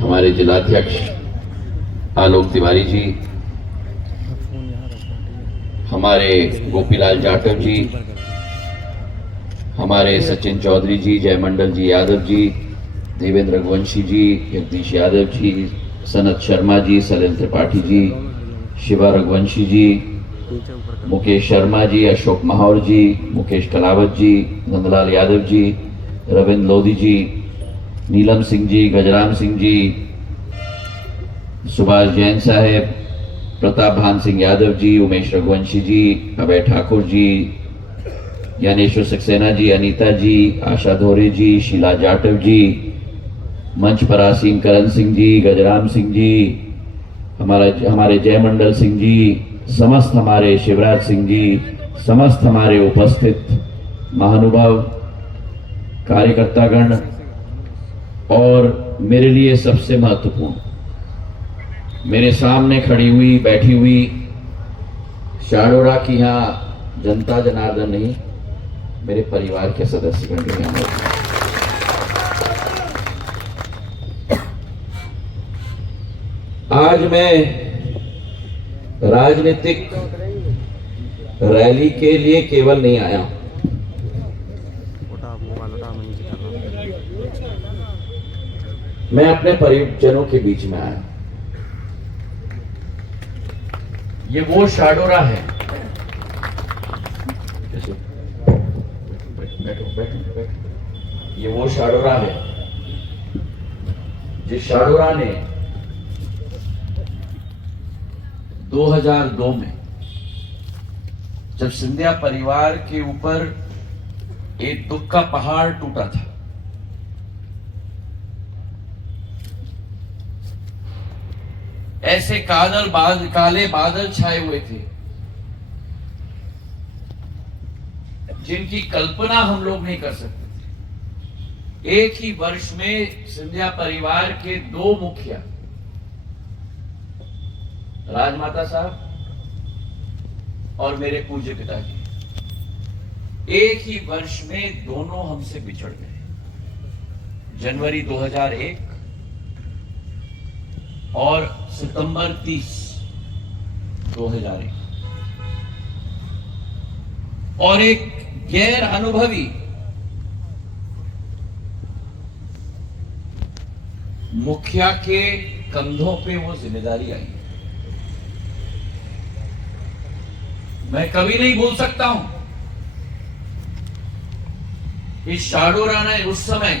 हमारे जिलाध्यक्ष आलोक तिवारी जी, हमारे गोपीलाल जाटव जी, हमारे सचिन चौधरी जी, जयमंडल जी यादव जी, देवेंद्र रघुवंशी जी, जगदीश यादव जी, सनत शर्मा जी, सलिल त्रिपाठी जी, शिवा रघुवंशी जी, मुकेश शर्मा जी, अशोक माहौर जी, मुकेश कलावत जी, नंदलाल यादव जी, रविंद्र लोधी जी, नीलम सिंह जी, गजराम सिंह जी, सुभाष जैन साहेब, प्रताप भान सिंह यादव जी, उमेश रघुवंशी जी, अभय ठाकुर जी, ज्ञानेश्वर सक्सेना जी, अनीता जी, आशा धोरे जी, शीला जाटव जी, मंच पर आसीन करण सिंह जी, गजराम सिंह जी, हमारे जयमंडल सिंह जी, समस्त हमारे शिवराज सिंह जी, समस्त हमारे उपस्थित महानुभाव कार्यकर्तागण और मेरे लिए सबसे महत्वपूर्ण मेरे सामने खड़ी हुई बैठी हुई शाडोरा की यहाँ जनता जनार्दन नहीं, मेरे परिवार के सदस्यगण भी यहाँ मौजूद। आज मैं राजनीतिक रैली के लिए केवल नहीं आया, मैं अपने परिजनों के बीच में आया। ये वो शाडोरा है, बैठो, ये वो शाडोरा है जिस शाडोरा ने 2002 में जब सिंधिया परिवार के ऊपर एक दुख का पहाड़ टूटा था, ऐसे काले बादल छाए हुए थे जिनकी कल्पना हम लोग नहीं कर सकते थे। एक ही वर्ष में सिंधिया परिवार के 2 मुखिया, राजमाता साहब और मेरे पूज्य पिताजी, एक ही वर्ष में दोनों हमसे बिछड़ गए। जनवरी 2001 और सितंबर 30, 2001। और एक गैर अनुभवी मुखिया के कंधों पे वो जिम्मेदारी आई। मैं कभी नहीं भूल सकता हूं इस शाडोरा ने उस समय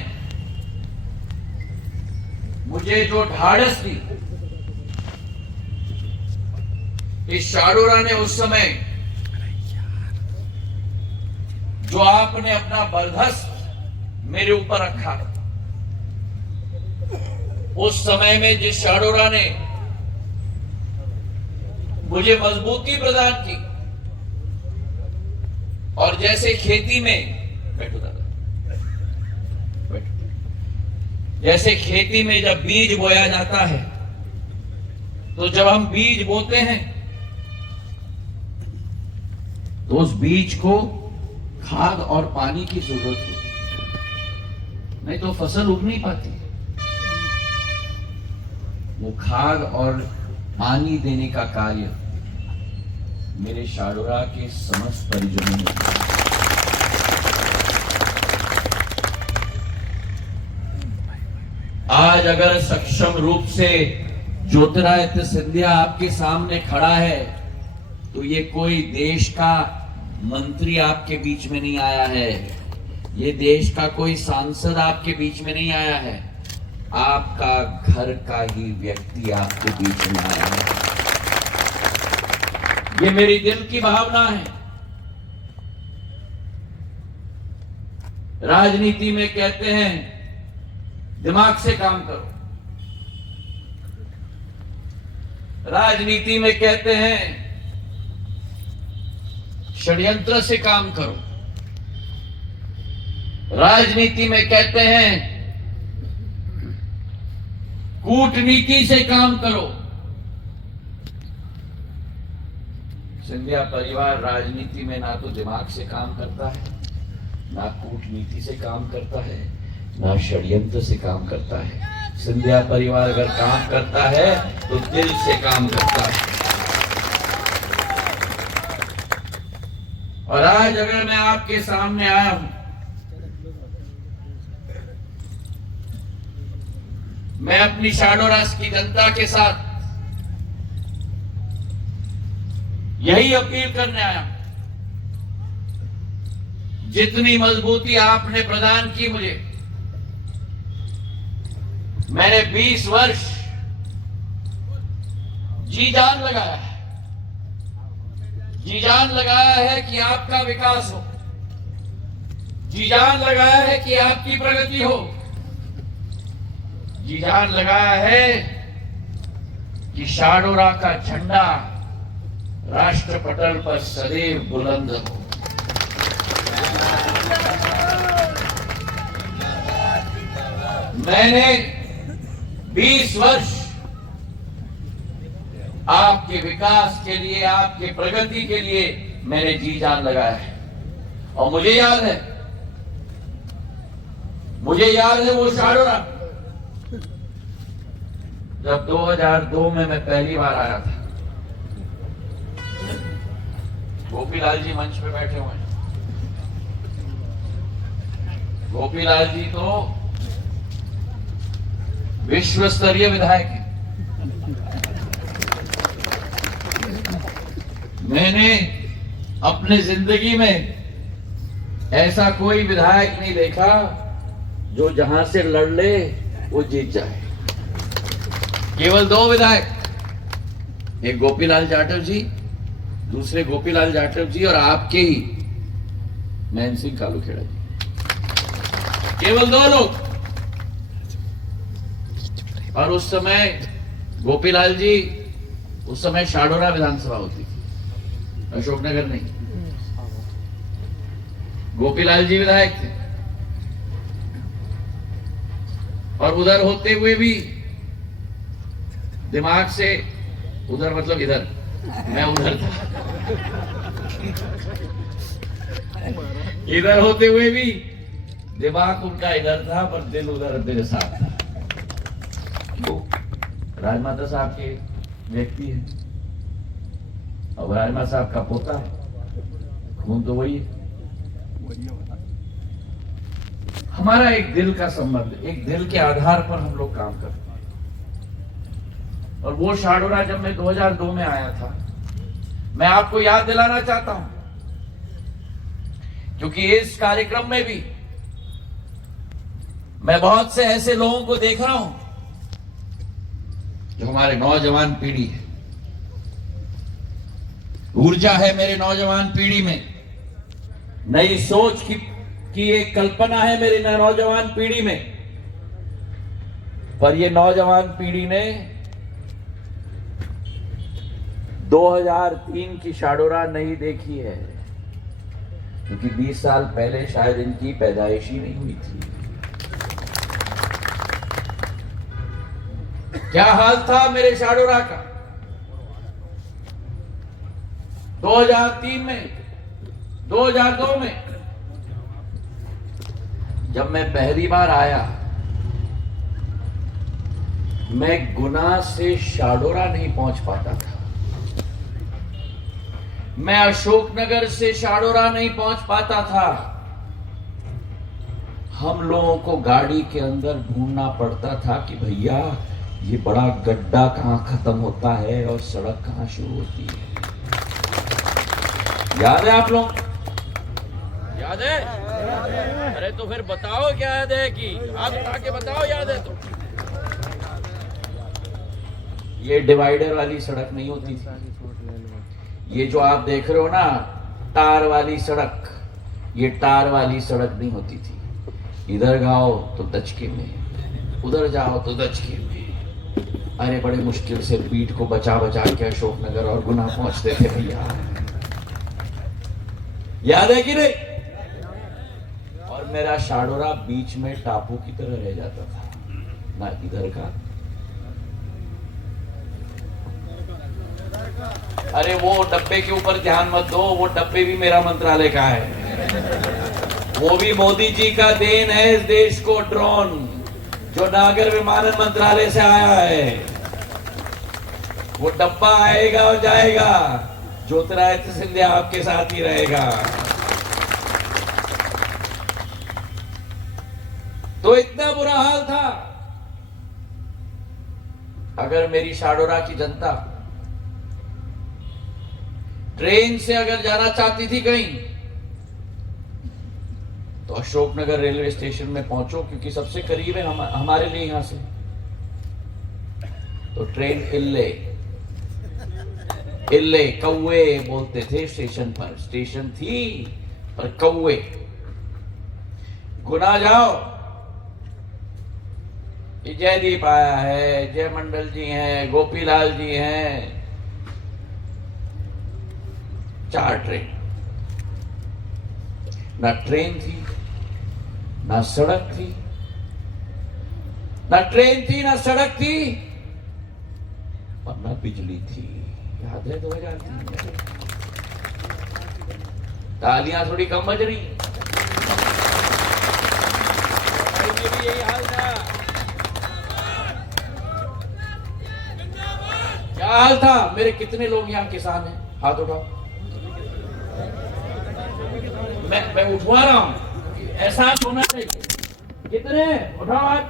मुझे जो ढाढ़स दी, इस शाडोरा ने उस समय जो आपने अपना बरदस्त मेरे ऊपर रखा, उस समय में जिस शाडोरा ने मुझे मजबूती प्रदान की, और जैसे खेती में, बैठो दादा, बैठो, जैसे खेती में जब बीज बोया जाता है, तो जब हम बीज बोते हैं तो उस बीज को खाद और पानी की जरूरत होती है, नहीं तो फसल उग नहीं पाती। वो खाद और पानी देने का कार्य मेरे शाडोरा के समस्त परिजनों ने। आज अगर सक्षम रूप से ज्योतिरादित्य सिंधिया आपके सामने खड़ा है, तो ये कोई देश का मंत्री आपके बीच में नहीं आया है, ये देश का कोई सांसद आपके बीच में नहीं आया है, आपका घर का ही व्यक्ति आपके बीच में आया है। ये मेरी दिल की भावना है। राजनीति में कहते हैं दिमाग से काम करो, राजनीति में कहते हैं षड्यंत्र से काम करो, राजनीति में कहते हैं कूटनीति से काम करो। सिंधिया परिवार राजनीति में ना तो दिमाग से काम करता है, ना कूटनीति से काम करता है, ना षड्यंत्र से काम करता है। सिंधिया परिवार अगर काम करता है तो दिल से काम करता है। और आज अगर मैं आपके सामने आया हूं, मैं अपनी शाडोरास की जनता के साथ यही अपील करने आया हूं। जितनी मजबूती आपने प्रदान की मुझे, मैंने 20 वर्ष जी जान लगाया है, जी जान लगाया है कि आपका विकास हो, जी जान लगाया है कि आपकी प्रगति हो, जी जान लगाया है कि शाडोरा का झंडा राष्ट्र पटल पर सदैव बुलंद हो। मैंने 20 वर्ष आपके विकास के लिए, आपके प्रगति के लिए मैंने जी जान लगाया है। और मुझे याद है वो शाडोरा जब 2002 में मैं पहली बार आया था। गोपीलाल जी मंच पे बैठे हुए हैं। गोपीलाल जी तो विश्व स्तरीय विधायक है। मैंने अपने जिंदगी में ऐसा कोई विधायक नहीं देखा जो जहां से लड़ ले वो जीत जाए। केवल 2 विधायक, एक गोपीलाल जाटव जी, दूसरे गोपीलाल जाटव जी और आपके ही महेंद्र सिंह कालूखेड़ा जी। केवल 2 लोग। और उस समय गोपीलाल जी, उस समय शाडोरा विधानसभा होती थी, अशोकनगर नहीं। गोपीलाल जी विधायक थे और उधर होते हुए भी दिमाग से, उधर मतलब इधर, मैं उधर था, इधर होते हुए भी दिमाग उनका इधर था पर दिल उधर मेरे साथ था। वो राजमाता साहब के व्यक्ति है और राजमाता साहब का पोता है, खून तो वही है। हमारा एक दिल का संबंध, एक दिल के आधार पर हम लोग काम करते हैं। और वो शाडोरा जब मैं 2002 में आया था, मैं आपको याद दिलाना चाहता हूं क्योंकि इस कार्यक्रम में भी मैं बहुत से ऐसे लोगों को देख रहा हूं जो हमारे नौजवान पीढ़ी है। ऊर्जा है मेरे नौजवान पीढ़ी में, नई सोच की एक कल्पना है मेरी नौजवान पीढ़ी में। पर ये नौजवान पीढ़ी ने 2003 की शाडोरा नहीं देखी है क्योंकि 20 साल पहले शायद इनकी पैदाइश ही नहीं हुई थी। क्या हाल था मेरे शाडोरा का 2003 में, 2002 में। जब मैं पहली बार आया, मैं गुना से शाडोरा नहीं पहुंच पाता था, मैं अशोकनगर से शाडोरा नहीं पहुंच पाता था। हम लोगों को गाड़ी के अंदर ढूंढना पड़ता था कि भैया ये बड़ा गड्ढा कहां खत्म होता है और सड़क कहां शुरू होती है। याद है आप लोग? याद है? अरे तो फिर बताओ क्या याद है कि हाथ उठा के बताओ याद है तो। ये डिवाइडर वाली सड़क नहीं होती थी। ये जो आप देख रहे हो ना टार वाली सड़क, ये टार वाली सड़क नहीं होती थी। इधर जाओ तो दचके में, उधर जाओ तो दचके में। अरे बड़े मुश्किल से पीठ को बचा बचा के अशोकनगर और गुना पहुंचते थे भैया। याद है कि नहीं? और मेरा शाडोरा बीच में टापू की तरह रह जाता था, ना इधर का। अरे वो डब्बे के ऊपर ध्यान मत दो, वो डब्बे भी मेरा मंत्रालय का है। वो भी मोदी जी का देन है इस देश को ड्रोन। जो नागर विमानन मंत्रालय से आया है। वो डब्बा आएगा और जाएगा, ज्योतिरादित्य सिंधिया आपके साथ ही रहेगा। तो इतना बुरा हाल था। अगर मेरी शाडोरा की जनता ट्रेन से अगर जाना चाहती थी कहीं, तो अशोकनगर रेलवे स्टेशन में पहुंचो, क्योंकि सबसे करीब है हमारे लिए यहां से। तो ट्रेन इल्ले कौवे बोलते थे स्टेशन पर। स्टेशन थी पर कौवे। गुना जाओ कि जयदीप आया है, जय मंडल जी हैं, गोपीलाल जी हैं। 4 ट्रेन, ना ट्रेन थी, ना सड़क थी, ना ट्रेन थी, ना सड़क थी, और ना बिजली थी। याद है 2003 में? तालियां थोड़ी कम बज रही। भी यही हाल था। क्या हाल था? मेरे कितने लोग यहाँ किसान हैं? हाथ उठाओ। मैं उठवा रहा हूं, एहसास होना चाहिए। कितने? उठाओ हाथ।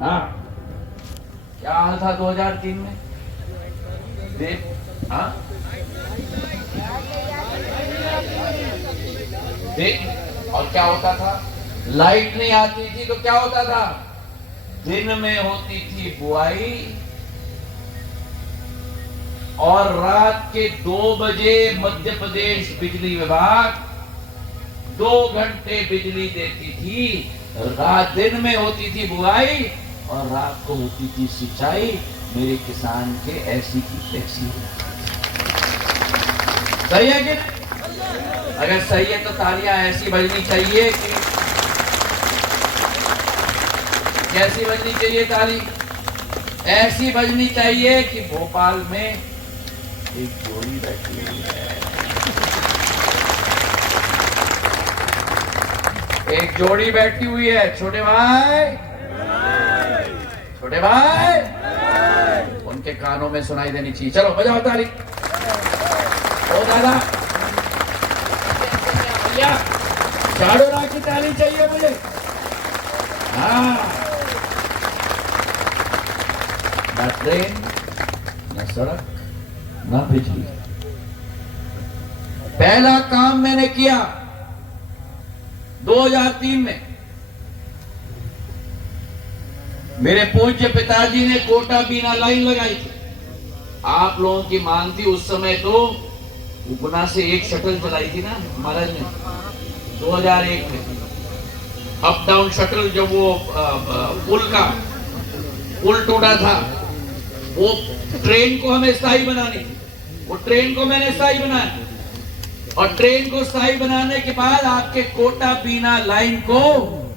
हाँ, क्या हाल था 2003 में? देख, हाँ देख। और क्या होता था? लाइट नहीं आती थी तो क्या होता था? दिन में होती थी बुआई, और रात के 2 बजे मध्य प्रदेश बिजली विभाग 2 घंटे बिजली देती थी। रात दिन में होती थी बुआई और रात को होती थी सिंचाई। मेरे किसान के ऐसी की टैक्सी। सही है कि? अगर सही है तो तालियां ऐसी बजनी चाहिए कि कैसी बजनी चाहिए? ताली ऐसी बजनी चाहिए कि भोपाल में एक जोड़ी बैठी हुई है। एक जोड़ी बैठी हुई है। छोटे भाई, छोटे भाई, उनके कानों में सुनाई देनी चाहिए। चलो बजाओ ताली। ओ दादा, भैया, शाडोरा की ताली चाहिए मुझे। हाँ, ना ट्रेन, ना सड़क, ना बिजली। पहला काम मैंने किया 2003 में। मेरे पूज्य पिताजी ने कोटा बीना लाइन लगाई थी। आप लोगों की मांग थी उस समय। तो गुना से एक शटल चलाई थी ना महाराज ने 2001 में, अप डाउन शटल। जब वो पुल टूटा था, वो ट्रेन को हमें स्थायी बनानी थी। वो ट्रेन को मैंने स्थायी बनाया, और ट्रेन को स्थायी बनाने के बाद आपके कोटा बीना लाइन को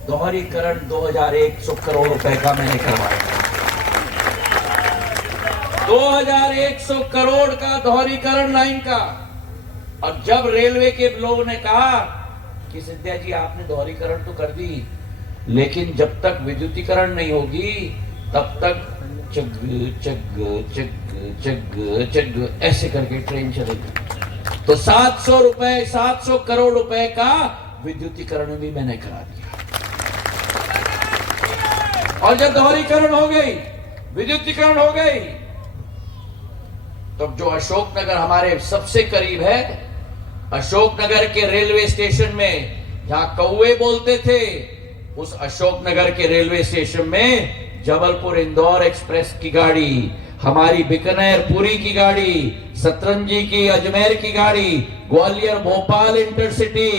दोहरीकरण 2100 करोड़ रुपए का मैंने करवाया। 2100 करोड़ का दोहरीकरण लाइन का। और जब रेलवे के लोगों ने कहा कि सिंधिया जी आपने दोहरीकरण तो कर दी, लेकिन जब तक विद्युतीकरण नहीं होगी तब तक चग चग चग चग चग ऐसे करके ट्रेन चलेगी। तो 700 करोड़ रुपए का विद्युतीकरण भी मैंने करा दिया। और जब दोहरीकरण हो गई, विद्युतीकरण हो गई, तो जो अशोकनगर हमारे सबसे करीब है, अशोकनगर के रेलवे स्टेशन में जहां कौवे बोलते थे, उस अशोकनगर के रेलवे स्टेशन में जबलपुर इंदौर एक्सप्रेस की गाड़ी, हमारी बीकानेर पुरी की गाड़ी, सतरंजी की अजमेर की गाड़ी, ग्वालियर भोपाल इंटरसिटी,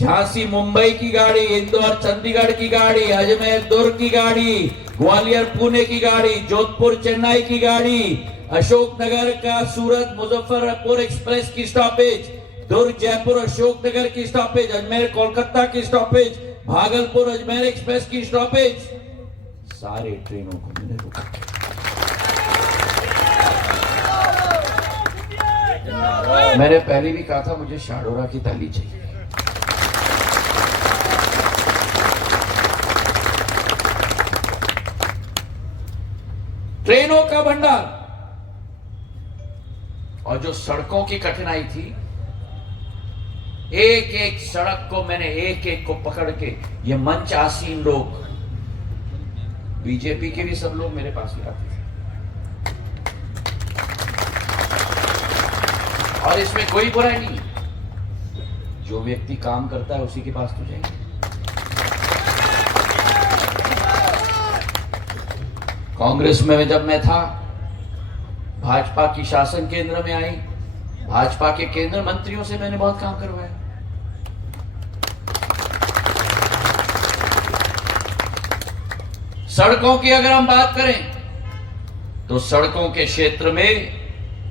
झांसी मुंबई की गाड़ी, इंदौर चंडीगढ़ की गाड़ी, अजमेर दुर्ग की गाड़ी, ग्वालियर पुणे की गाड़ी, जोधपुर चेन्नई की गाड़ी, अशोकनगर का सूरत मुजफ्फरपुर एक्सप्रेस की स्टॉपेज, दुर्ग जयपुर अशोकनगर की स्टॉपेज, अजमेर कोलकाता की स्टॉपेज, भागलपुर अजमेर एक्सप्रेस की स्टॉपेज, सारे ट्रेनों को मैंने रोका। मैंने पहले भी कहा था मुझे शाडोरा की ताली चाहिए। ट्रेनों का भंडार और जो सड़कों की कठिनाई थी, एक एक सड़क को मैंने एक एक को पकड़ के, ये मंच आसीन लोग, बीजेपी के भी सब लोग मेरे पास भी आते थे, और इसमें कोई बुराई नहीं, जो व्यक्ति काम करता है उसी के पास तो जाएंगे। कांग्रेस में जब मैं था, भाजपा की शासन केंद्र में आई, भाजपा के केंद्र मंत्रियों से मैंने बहुत काम करवाया। सड़कों की अगर हम बात करें तो सड़कों के क्षेत्र में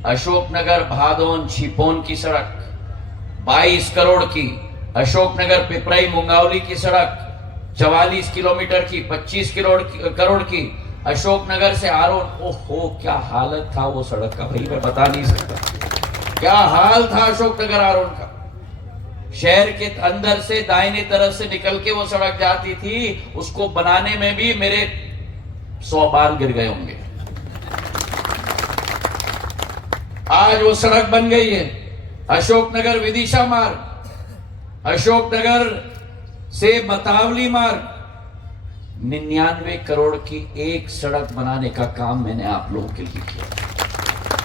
अशोकनगर भादोन छिपोन की सड़क 22 करोड़ की, अशोकनगर पिपराई मुंगावली की सड़क 44 किलोमीटर की 25 करोड़ की, अशोकनगर से आरोन, ओहो क्या हालत था वो सड़क का, भाई मैं बता नहीं सकता क्या हाल था अशोकनगर आरोन का। शहर के अंदर से दाहिने तरफ से निकल के वो सड़क जाती थी, उसको बनाने में भी मेरे 100 बाल गिर गए होंगे। आज वो सड़क बन गई है। अशोकनगर विदिशा मार्ग, अशोकनगर से बतावली मार्ग, 99 करोड़ की एक सड़क बनाने का काम मैंने आप लोगों के लिए किया।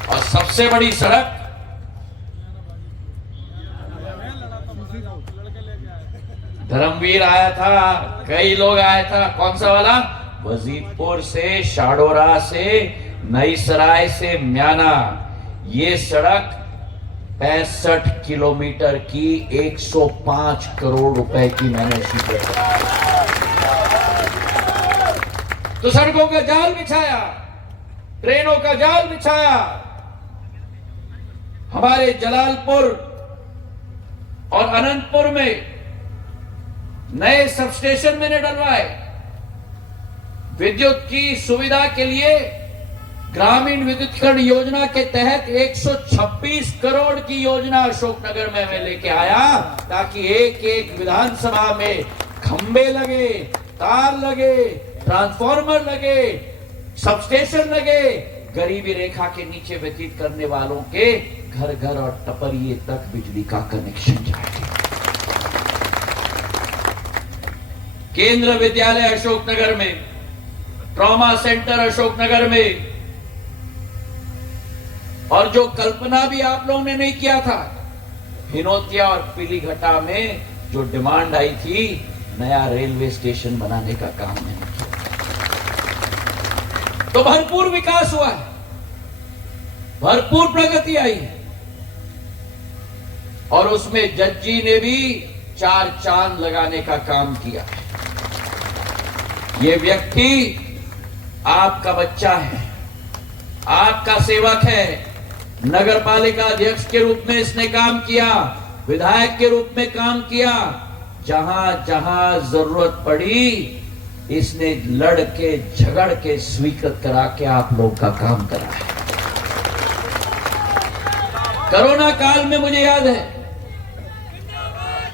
और सबसे बड़ी सड़क धर्मवीर आया था, कई लोग आया था, कौन सा वाला, वजीरपुर से, शाडोरा से, नई सराय से म्याना, ये सड़क 65 किलोमीटर की 105 करोड़ रुपए की मैंने स्वीकृत। तो सड़कों का जाल बिछाया, ट्रेनों का जाल बिछाया, हमारे जलालपुर और अनंतपुर में नए सबस्टेशन मैंने डलवाए, विद्युत की सुविधा के लिए ग्रामीण विद्युतीकरण योजना के तहत 126 करोड़ की योजना अशोकनगर में मैं लेके आया, ताकि एक एक विधानसभा में खंबे लगे, तार लगे, ट्रांसफार्मर लगे, सबस्टेशन लगे, गरीबी रेखा के नीचे व्यतीत करने वालों के घर घर और टपरिए तक बिजली का कनेक्शन जाए। केंद्र विद्यालय अशोकनगर में, ट्रॉमा सेंटर अशोकनगर में, और जो कल्पना भी आप लोगों ने नहीं किया था, हिनोतिया और पीलीघटा में जो डिमांड आई थी, नया रेलवे स्टेशन बनाने का काम मैंने किया। तो भरपूर विकास हुआ है, भरपूर प्रगति आई है, और उसमें जज्जी ने भी 4 चांद लगाने का काम किया है। ये व्यक्ति आपका बच्चा है, आपका सेवक है, नगर पालिका अध्यक्ष के रूप में इसने काम किया, विधायक के रूप में काम किया, जहां जहां जरूरत पड़ी इसने लड़ के झगड़ के स्वीकृत करा के आप लोग का काम करा है। कोरोना काल में मुझे याद है,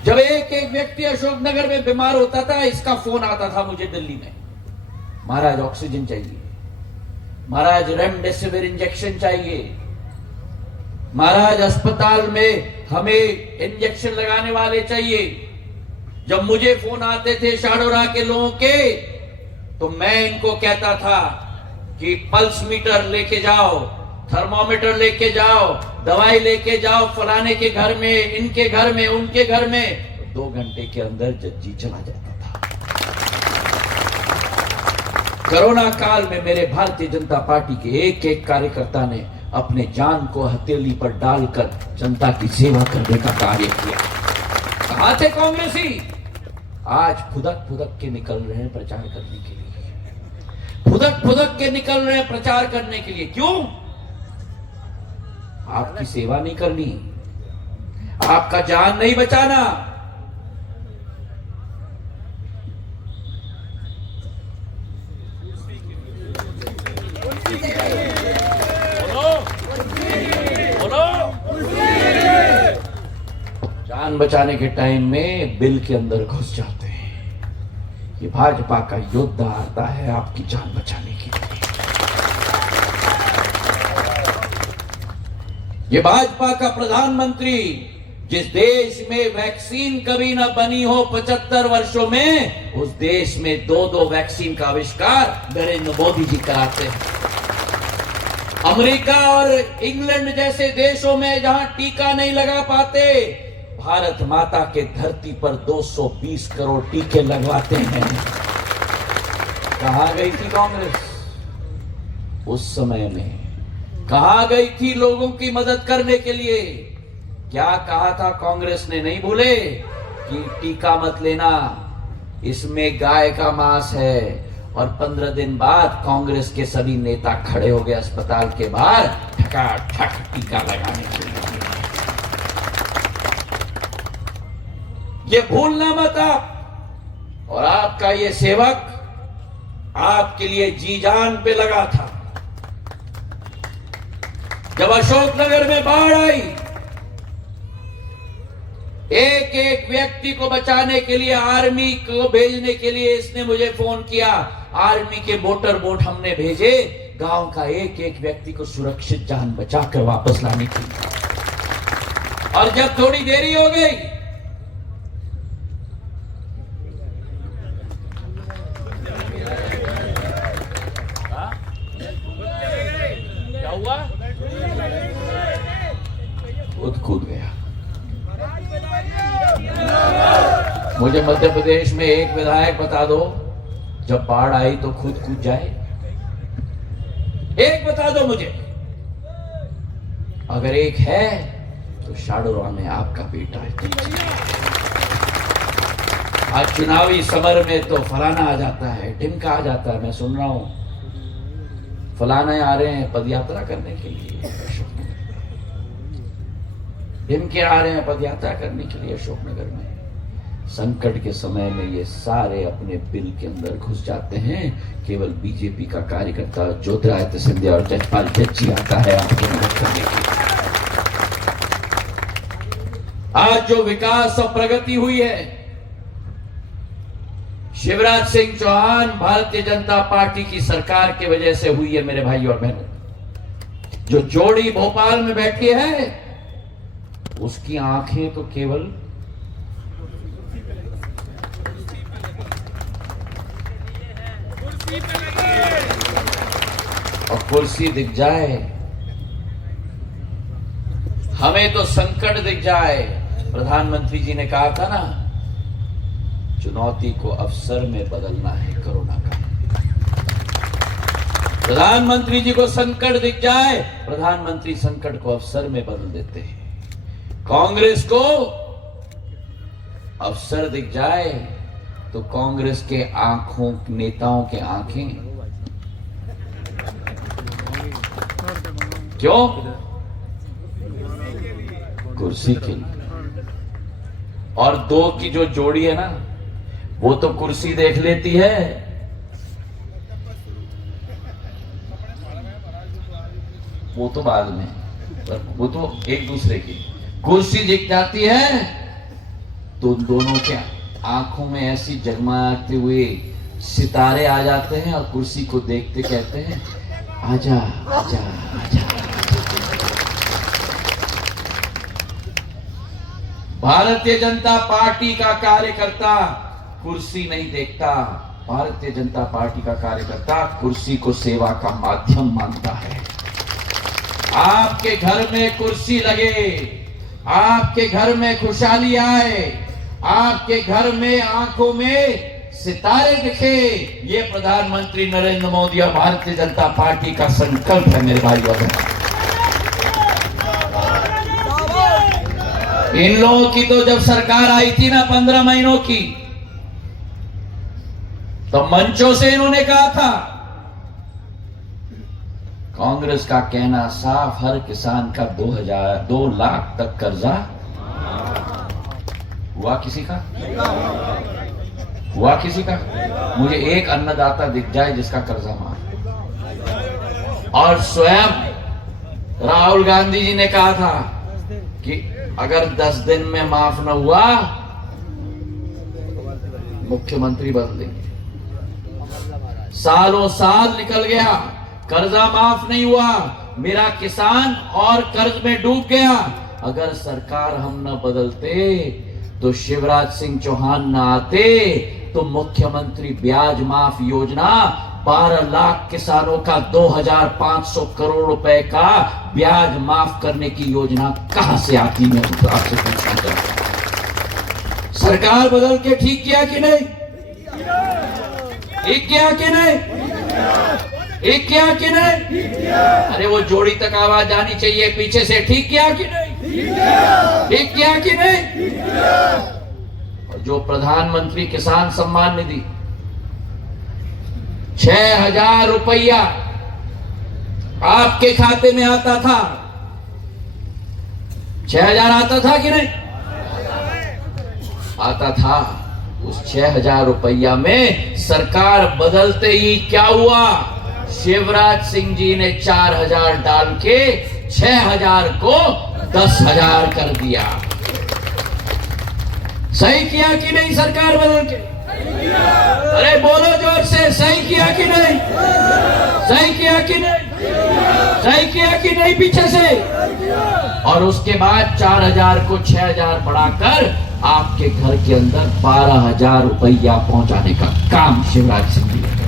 जब एक एक व्यक्ति अशोकनगर में बीमार होता था, इसका फोन आता था मुझे दिल्ली में, महाराज ऑक्सीजन चाहिए, महाराज रेमडेसिविर इंजेक्शन चाहिए, महाराज अस्पताल में हमें इंजेक्शन लगाने वाले चाहिए। जब मुझे फोन आते थे शाडोरा के लोगों के, तो मैं इनको कहता था कि पल्स मीटर लेके जाओ, थर्मोमीटर लेके जाओ, दवाई लेके जाओ, फलाने के घर में, इनके घर में, उनके घर में। 2 घंटे के अंदर जज्जी चला जाता था। कोरोना काल में मेरे भारतीय जनता पार्टी के एक एक कार्यकर्ता ने अपने जान को हथेली पर डालकर जनता की सेवा करने का कार्य किया। कहां थे कांग्रेसी? आज फुदक फुदक के निकल रहे हैं प्रचार करने के लिए, फुदक फुदक के निकल रहे हैं प्रचार करने के लिए। क्यों? आपकी सेवा नहीं करनी, आपका जान नहीं बचाना। जान बचाने के टाइम में बिल के अंदर घुस जाते हैं। ये भाजपा का योद्धा आता है आपकी जान बचाने के लिए। ये भाजपा का प्रधानमंत्री जिस देश में वैक्सीन कभी ना बनी हो 75 वर्षों में, उस देश में दो वैक्सीन का आविष्कार नरेंद्र मोदी जी कराते हैं। अमेरिका और इंग्लैंड जैसे देशों में जहां टीका नहीं लगा पाते, भारत माता के धरती पर 220 करोड़ टीके लगवाते हैं। कहां गई थी कांग्रेस उस समय में? कहां गई थी लोगों की मदद करने के लिए? क्या कहा था कांग्रेस ने? नहीं भूले कि टीका मत लेना, इसमें गाय का मांस है। और 15 दिन बाद कांग्रेस के सभी नेता खड़े हो गए अस्पताल के बाहर ठकाठक टीका लगाने के लिए। ये भूलना मत आप। और आपका ये सेवक आपके लिए जी जान पे लगा था। जब अशोकनगर में बाढ़ आई, एक एक व्यक्ति को बचाने के लिए, आर्मी को भेजने के लिए इसने मुझे फोन किया। आर्मी के मोटर बोट हमने भेजे गांव का एक एक व्यक्ति को सुरक्षित जान बचाकर वापस लाने के लिए। और जब थोड़ी देरी हो गई, क्या हुआ? कूद गया। मुझे मध्य प्रदेश में एक विधायक बता दो जब बाढ़ आई तो खुद कूद जाए। एक बता दो मुझे। अगर एक है तो शाडोरा में आपका बेटा है। आज चुनावी समर में तो फलाना आ जाता है, टिमका आ जाता है। मैं सुन रहा हूं फलाना आ रहे हैं पदयात्रा करने के लिए, टिमके आ रहे हैं पदयात्रा करने के लिए अशोकनगर में। संकट के समय में ये सारे अपने बिल के अंदर घुस जाते हैं। केवल बीजेपी का कार्यकर्ता ज्योतिरादित्य सिंधिया और जयपाल जज्जी आता है आपकी मदद करने के लिए। आज जो विकास और प्रगति हुई है, शिवराज सिंह चौहान भारतीय जनता पार्टी की सरकार की वजह से हुई है। मेरे भाई और बहनों, जो जोड़ी भोपाल में बैठी है उसकी आंखें तो केवल और कुर्सी दिख जाए, हमें तो संकट दिख जाए। प्रधानमंत्री जी ने कहा था ना, चुनौती को अवसर में बदलना है कोरोना का। प्रधानमंत्री जी को संकट दिख जाए, प्रधानमंत्री संकट को अवसर में बदल देते हैं। कांग्रेस को अवसर दिख जाए तो कांग्रेस के आंखों, नेताओं के आंखें क्यों? कुर्सी के लिए। और दो की जो जोड़ी है ना, वो तो कुर्सी देख लेती है, वो तो बाद में, वो तो एक दूसरे की कुर्सी दिख जाती है तो दोनों के आंखों में ऐसी जगमगाते हुए सितारे आ जाते हैं और कुर्सी को देखते कहते हैं आजा आजा आजा। भारतीय जनता पार्टी का कार्यकर्ता कुर्सी नहीं देखता। भारतीय जनता पार्टी का कार्यकर्ता कुर्सी को सेवा का माध्यम मानता है। आपके घर में कुर्सी लगे, आपके घर में खुशहाली आए, आपके घर में आंखों में सितारे दिखे, ये प्रधानमंत्री नरेंद्र मोदी और भारतीय जनता पार्टी का संकल्प है। मेरे भाई और इन लोगों की तो जब सरकार आई थी ना 15 महीनों की, तो मंचों से इन्होंने कहा था, कांग्रेस का कहना साफ, हर किसान का 2 लाख तक कर्जा हुआ। किसी का हुआ? किसी का? मुझे एक अन्नदाता दिख जाए जिसका कर्जा माफ। और स्वयं राहुल गांधी जी ने कहा था कि अगर 10 दिन में माफ न हुआ मुख्यमंत्री बदल देंगे। सालों साल निकल गया, कर्जा माफ नहीं हुआ, मेरा किसान और कर्ज में डूब गया। अगर सरकार हम न बदलते तो शिवराज सिंह चौहान न आते तो मुख्यमंत्री ब्याज माफ योजना 12 लाख किसानों का 2500 करोड़ रुपए का ब्याज माफ करने की योजना कहां से आती? मैं आपसे पूछना चाहता हूं, सरकार बदल के ठीक किया कि नहीं? ठीक किया कि नहीं? ठीक किया कि नहीं? अरे वो जोड़ी तक आवाज आनी चाहिए पीछे से, ठीक किया कि नहीं? ठीक किया कि नहीं? और जो प्रधानमंत्री किसान सम्मान निधि 6,000 रुपया आपके खाते में आता था, 6,000 आता था कि नहीं? आता था। उस 6,000 रुपया में सरकार बदलते ही क्या हुआ? शिवराज सिंह जी ने 4,000 डाल के 6,000 को 10,000 कर दिया। सही किया कि नहीं सरकार बदल के? अरे बोलो जोर से, सही किया कि नहीं? सही किया कि नहीं? सही किया कि नहीं? पीछे से। और उसके बाद 4,000 को 6,000 बढ़ाकर आपके घर के अंदर 12,000 रुपया पहुंचाने का काम शिवराज सिंह जी ने किया।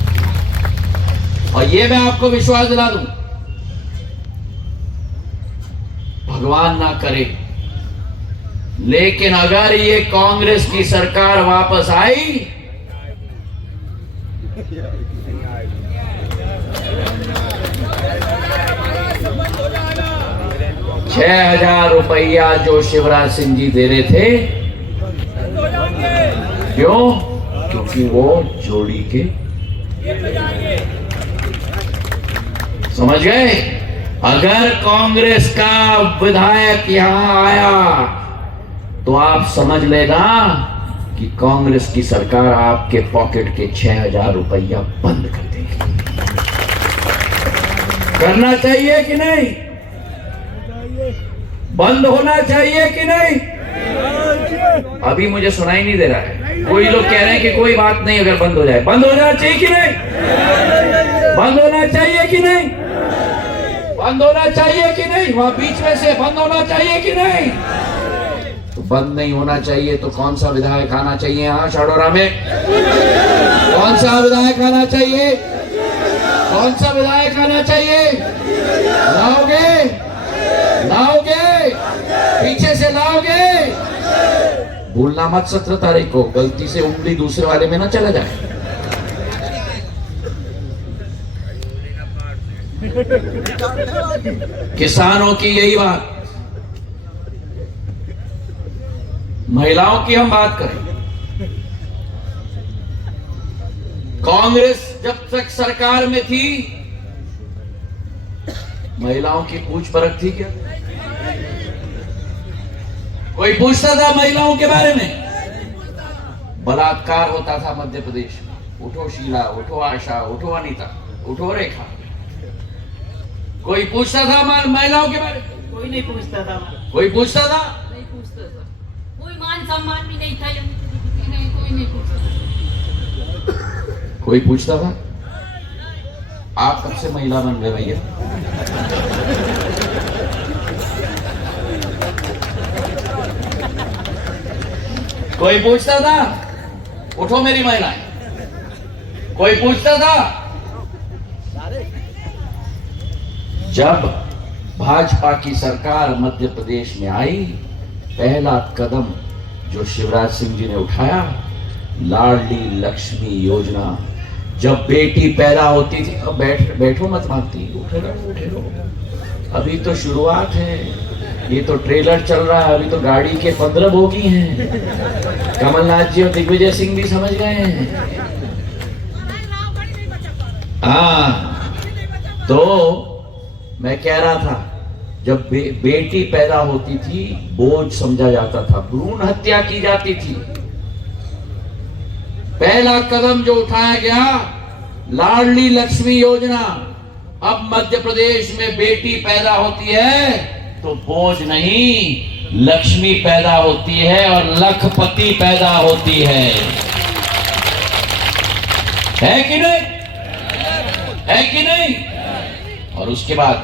और ये मैं आपको विश्वास दिला दूं, भगवान ना करे, लेकिन अगर ये कांग्रेस की सरकार वापस आई 6,000 रुपया जो शिवराज सिंह जी दे रहे थे, क्यों? क्योंकि वो जोड़ी के, समझ गए? अगर कांग्रेस का विधायक यहां आया तो आप समझ लेना कि कांग्रेस की सरकार आपके पॉकेट के 6,000 रुपया बंद कर देगी। करना चाहिए कि नहीं? बंद होना चाहिए कि नहीं? अभी मुझे सुनाई नहीं दे रहा है। कोई लोग कह रहे हैं कि कोई बात नहीं, अगर बंद हो जाए। बंद होना चाहिए कि नहीं? बंद होना चाहिए कि नहीं? बंद होना चाहिए कि नहीं? वहां बीच में से बंद होना चाहिए कि नहीं? तो बंद नहीं होना चाहिए तो कौन सा विधायक आना चाहिए यहां शाडोरा में? कौन सा विधायक आना चाहिए? कौन सा विधायक आना चाहिए? लाओगे? लाओगे? पीछे से लाओगे? भूलना मत 17 तारीख को, गलती से उंगली दूसरे वाले में ना चला जाए। किसानों की यही बात। महिलाओं की हम बात करें, कांग्रेस जब तक सरकार में थी महिलाओं की पूछ परख थी क्या? कोई पूछता था महिलाओं के बारे में? बलात्कार होता था मध्य प्रदेश में। उठो शीला, उठो आशा, उठो अनीता, उठो रेखा। कोई पूछता था महिलाओं के बारे में? कोई नहीं पूछता था। कोई पूछता था? नहीं पूछता था। कोई मान सम्मान भी नहीं था। नहीं, कोई नहीं पूछता था। कोई पूछता था? आप कब से महिला बन गए भैया? कोई पूछता था? उठो मेरी महिलाएं। कोई पूछता था? जब भाजपा की सरकार मध्य प्रदेश में आई, पहला कदम जो शिवराज सिंह जी ने उठाया, लाडली लक्ष्मी योजना। जब बेटी पैदा होती थी, अब बैठो मत मानती, उठे रहो। अभी तो शुरुआत है, ये तो ट्रेलर चल रहा है। अभी तो गाड़ी के 15 बोगी हैं। कमलनाथ जी और दिग्विजय सिंह भी समझ गए हैं। हाँ, तो मैं कह रहा था, जब बेटी पैदा होती थी बोझ समझा जाता था, भ्रूण हत्या की जाती थी। पहला कदम जो उठाया गया, लाडली लक्ष्मी योजना। अब मध्य प्रदेश में बेटी पैदा होती है तो बोझ नहीं, लक्ष्मी पैदा होती है और लखपति पैदा होती है कि नहीं? है कि नहीं? और उसके बाद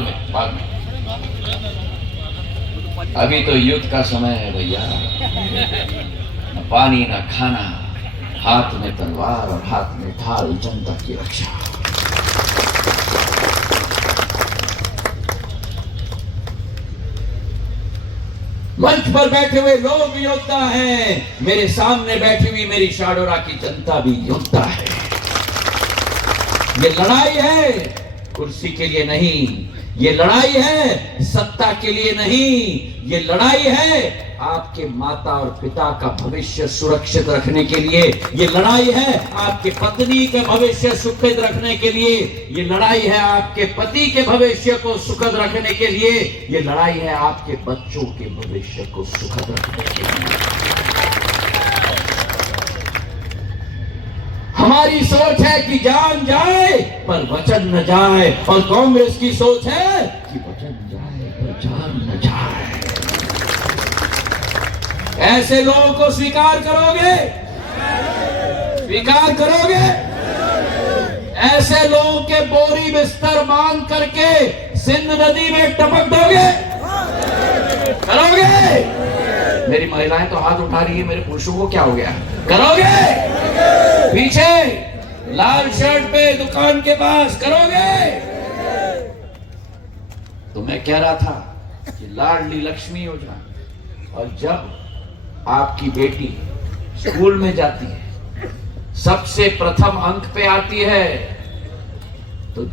में अभी तो युद्ध का समय है भैया, न पानी न खाना, हाथ में तलवार और हाथ में ढाल, जनता की रक्षा। मंच पर बैठे हुए लोग योद्धा हैं, मेरे सामने बैठी हुई मेरी शाडोरा की जनता भी योद्धा है। ये लड़ाई है कुर्सी के लिए नहीं, ये लड़ाई है सत्ता के लिए नहीं, ये लड़ाई है आपके माता और पिता का भविष्य सुरक्षित रखने के लिए, ये लड़ाई है आपके पत्नी के भविष्य सुखद रखने के लिए, ये लड़ाई है आपके पति के भविष्य को सुखद रखने के लिए, ये लड़ाई है आपके बच्चों के भविष्य को सुखद रखने के लिए। हमारी सोच है कि जान जाए पर वचन न जाए, और कांग्रेस की सोच है कि वचन जाए पर जान न जाए। ऐसे लोगों को स्वीकार करोगे? स्वीकार करोगे? ऐसे लोगों के बोरी बिस्तर बांध करके सिंध नदी में टपक दोगे? करोगे? मेरी महिलाएं तो हाथ उठा रही है, मेरे पुरुषों को क्या हो गया? करोगे? पीछे लाल शर्ट पे दुकान के पास करोगे? तो मैं कह रहा था कि लाडली लक्ष्मी योजना, और जब आपकी बेटी स्कूल में जाती है, सबसे प्रथम अंक पे आती है, तो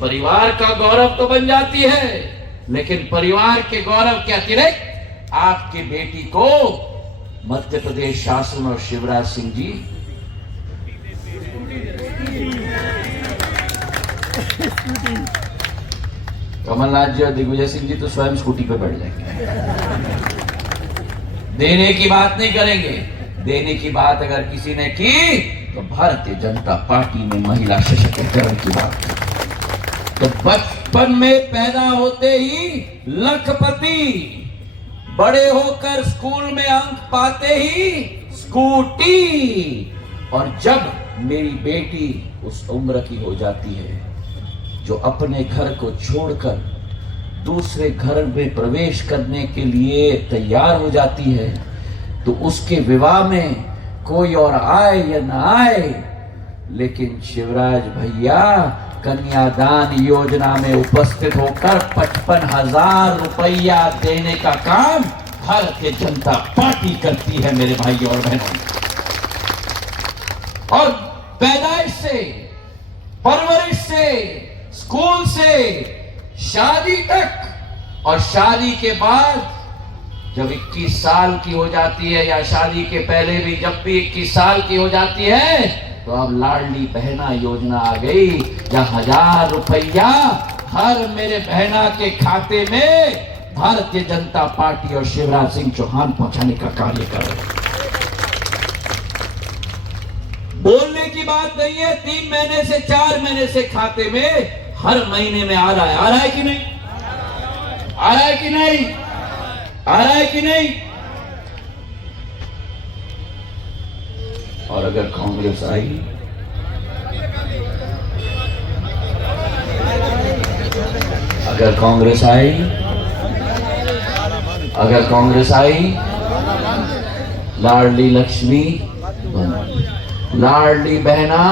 परिवार का गौरव तो बन जाती है, लेकिन परिवार के गौरव के अतिरिक्त आपकी बेटी को मध्य प्रदेश शासन और शिवराज सिंह जी कमलनाथ जी और दिग्विजय सिंह जी तो स्वयं स्कूटी पे बैठ जाएंगे। देने की बात नहीं करेंगे, देने की बात अगर किसी ने की तो भारतीय जनता पार्टी में महिला सशक्तिकरण की बात की। तो बचपन में पैदा होते ही लखपति, बड़े होकर स्कूल में अंक पाते ही स्कूटी, और जब मेरी बेटी उस उम्र की हो जाती है जो अपने घर को छोड़कर दूसरे घर में प्रवेश करने के लिए तैयार हो जाती है, तो उसके विवाह में कोई और आए या ना आए, लेकिन शिवराज भैया कन्यादान योजना में उपस्थित होकर 55,000 रुपया देने का काम भारतीय जनता पार्टी करती है मेरे भाई और बहनों। और पैदाइश से, परवरिश से, स्कूल से, शादी तक, और शादी के बाद जब 21 साल की हो जाती है, या शादी के पहले भी जब भी 21 साल की हो जाती है, तो अब लाडली बहना योजना आ गई, या 1,000 रुपया हर मेरे बहना के खाते में भारतीय जनता पार्टी और शिवराज सिंह चौहान पहुंचाने का कार्य कर रहे हैं। बोलने की बात नहीं है, 3 महीने से 4 महीने से खाते में हर महीने में आ रहा है कि नहीं? आ रहा है कि नहीं? आ रहा है कि नहीं? और अगर कांग्रेस आई, अगर कांग्रेस आई, अगर कांग्रेस आई, लाडली लक्ष्मी बंद, लाडली बहना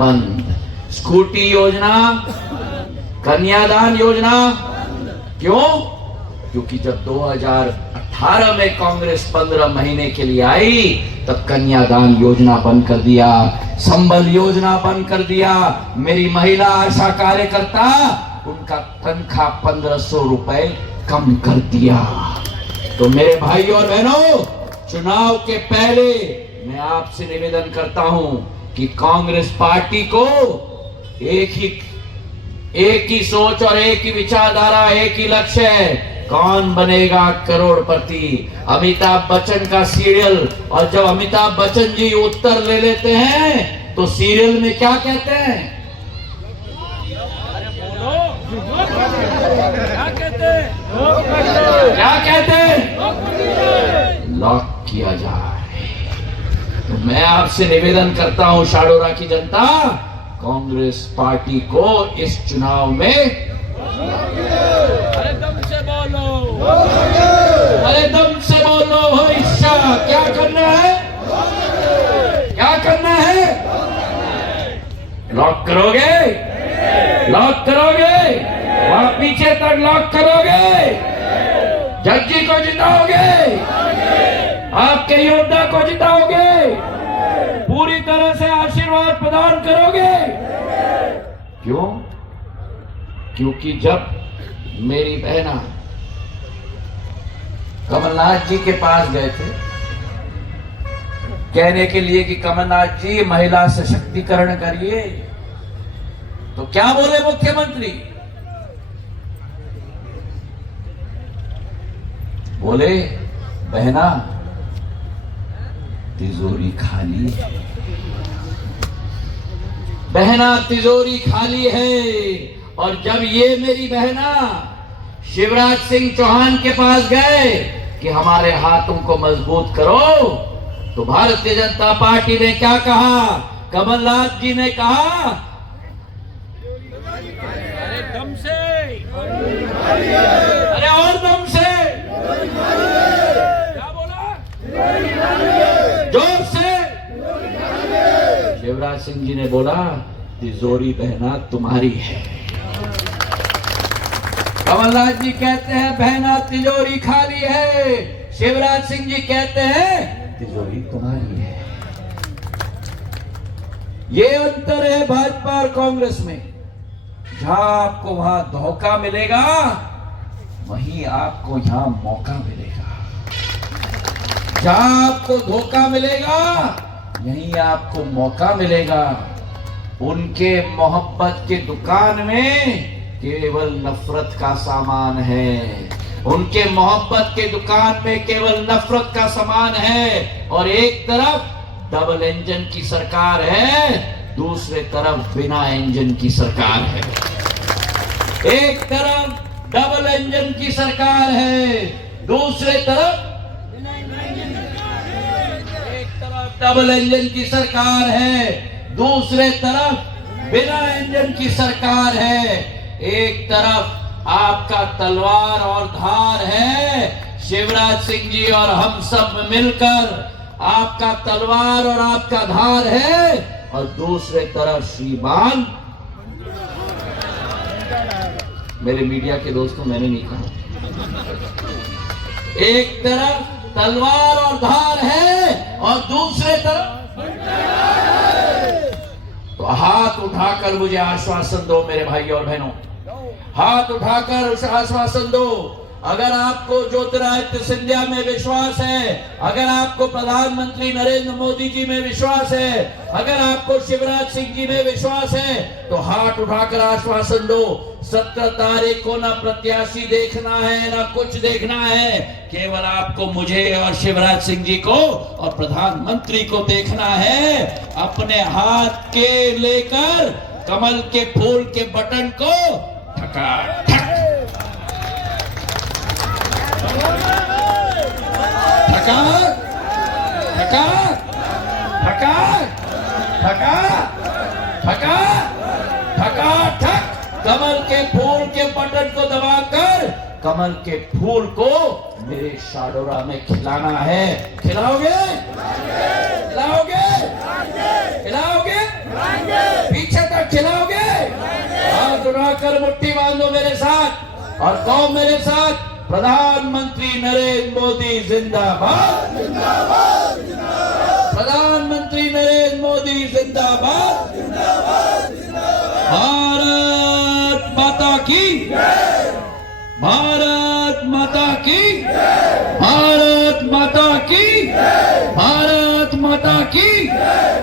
बंद, स्कूटी योजना, कन्यादान योजना। क्यों? क्योंकि जब 2018 में कांग्रेस 15 महीने के लिए आई, तब कन्यादान योजना बंद कर दिया, संबल योजना बंद कर दिया। मेरी महिला आशा कार्यकर्ता, उनका तनख्वाह 1500 रुपए कम कर दिया। तो मेरे भाई और बहनों, चुनाव के पहले मैं आपसे निवेदन करता हूं कि कांग्रेस पार्टी को एक ही सोच और एक ही विचारधारा, एक ही लक्ष्य है, कौन बनेगा करोड़पति। अमिताभ बच्चन का सीरियल, और जब अमिताभ बच्चन जी उत्तर ले लेते हैं तो सीरियल में क्या कहते हैं? क्या कहते हैं? लॉक किया जाए। तो मैं आपसे निवेदन करता हूं शाडोरा की जनता, कांग्रेस पार्टी को इस चुनाव में अरे दम से बोलो, अरे दम से बोलो हो इच्छा। क्या करना है, क्या करना है? लॉक करोगे, लॉक करोगे, वहां पीछे तक लॉक करोगे, जग्गी को जिताओगे, आपके योद्धा को जिताओगे, पूरी तरह से आशीर्वाद प्रदान करोगे। क्यों? क्योंकि जब मेरी बहना कमलनाथ जी के पास गए थे कहने के लिए कि कमलनाथ जी महिला सशक्तिकरण करिए, तो क्या बोले मुख्यमंत्री? बोले बहना तिजोरी खाली है, बहना तिजोरी खाली है। और जब ये मेरी बहना शिवराज सिंह चौहान के पास गए कि हमारे हाथों को मजबूत करो, तो भारतीय जनता पार्टी ने क्या कहा? कमलनाथ जी ने कहा अरे दम से, अरे और दम से, क्या बोला? जोर से। शिवराज सिंह जी ने बोला तिजोरी बहना तुम्हारी है। कमलनाथ जी कहते हैं बहना तिजोरी खाली है, शिवराज सिंह जी कहते हैं तिजोरी तुम्हारी है। ये अंतर है भाजपा और कांग्रेस में। जहां आपको वहां धोखा मिलेगा, वहीं आपको यहां मौका मिलेगा। जहां आपको धोखा मिलेगा, यहीं आपको मौका मिलेगा। उनके मोहब्बत के दुकान में केवल नफरत का सामान है, उनके मोहब्बत के दुकान में केवल नफरत का सामान है। और एक तरफ डबल इंजन की सरकार है, दूसरे तरफ बिना इंजन की सरकार है। एक तरफ डबल इंजन की सरकार है, दूसरे तरफ डबल इंजन की सरकार है, दूसरे तरफ बिना इंजन की सरकार है। एक तरफ आपका तलवार और धार है, शिवराज सिंह जी और हम सब मिलकर आपका तलवार और आपका धार है, और दूसरे तरफ श्रीमान, मेरे मीडिया के दोस्तों मैंने नहीं कहा, एक तरफ तलवार और धार है और दूसरे तरफ, तो हाथ उठाकर मुझे आश्वासन दो मेरे भाई और बहनों, हाथ उठाकर आश्वासन दो। अगर आपको ज्योतिरादित्य सिंधिया में विश्वास है, अगर आपको प्रधानमंत्री नरेंद्र मोदी जी में विश्वास है, अगर आपको शिवराज सिंह जी में विश्वास है, तो हाथ उठाकर आश्वासन दो। 17 तारीख को ना प्रत्याशी देखना है, ना कुछ देखना है, केवल आपको मुझे और शिवराज सिंह जी को और प्रधानमंत्री को देखना है। अपने हाथ के लेकर कमल के फूल के बटन को ठका ठका ठका ठका ठका ठका ठका ठक, कमल के फूल के बटन को दबाकर कमल के फूल को मेरे शाडोरा में खिलाना है। खिलाओगे? खिलाओगे? खिलाओगे? पीछे तक खिलाओगे? हाथ उठाकर मुट्ठी बांधो मेरे साथ और कहो मेरे साथ, प्रधानमंत्री नरेंद्र मोदी जिंदाबाद, प्रधानमंत्री नरेंद्र मोदी जिंदाबाद, भारत माता की, भारत माता की, भारत माता की, भारत माता की।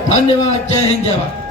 धन्यवाद। जय हिंद, जय भारत।